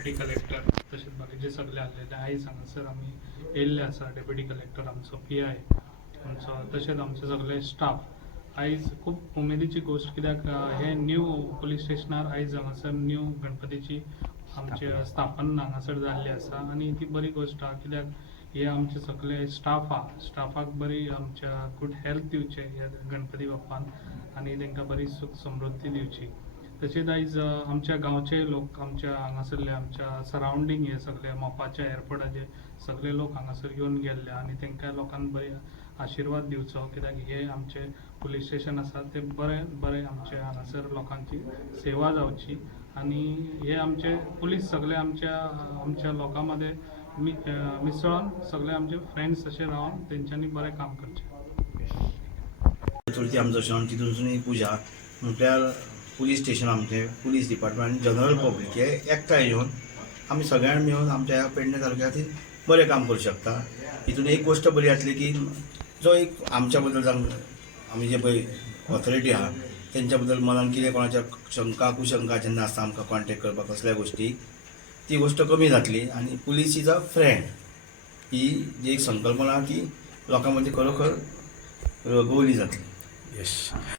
Deputy collector तशेंच बाकीचे सगळे आसलेले आयज हांगासर आमी येयल्ले आसा. डेप्युटी कलेक्टर आमचो PI आमचो तशेंच आमचे सगळे स्टाफ आयज खूब उमेदीची गोष्ट कित्याक हे न्यू पुलीस स्टेशनार आयज हांगासर न्यू गणपतीची आमचे स्थापन हांगासर जाल्ली आसा आनी ती बरी गोष्ट आहा कित्याक हे आमचे सगळे स्टाफ आहा स्टाफाक बरी आमच्या गुड हेल्थ दिवचे ह्या गणपती बाप्पान आनी तांकां बरी सुख समृद्धी दिवची. तशेंच आयज आमच्या गांवचे लोक आमच्या हांगासरले आमच्या सरावंडींग हे सगळे मोपाच्या एअरपोर्टाचे सगळे लोक हांगासर येवन गेल्ले आनी तांकां लोकांक बरे आशिर्वाद दिवचो कित्याक हे आमचे पुलीस स्टेशन आसा ते बरे आमचे हांगासर लोकांची सेवा जावची आनी हे आमचे पुलीस सगळे आमच्या लोकां मदें मिसळून सगळे आमचे फ्रेंड्स अशे रावन तेंच्यांनी बरें काम करचें. चतुर्थी आमचो सण तितूनसून एक पुजा म्हटल्यार पुलीस स्टेशन आमचे पुलीस डिपार्टमेंट जनरल पब्लीक हे एकठांय येवन आमी सगळ्यांनी मेळून आमच्या पेडणे तालुक्यांत बरें काम करूं शकता. हितून एक गोश्ट बरी जातली की जो एक आमच्या बद्दल आमी जे पळय ऑथॉरिटी आहा तेंच्या बद्दल मनान कितें कोणाच्या शंका कुशंका जेन्ना आसता आमकां कॉन्टेक्ट करपाक कसल्या गोश्टी ती गोश्ट कमी जातली आनी पुलीस इज अ फ्रेंड ही जी एक संकल्पना की लोकां मदीं खरोखर गवली जातली. यस.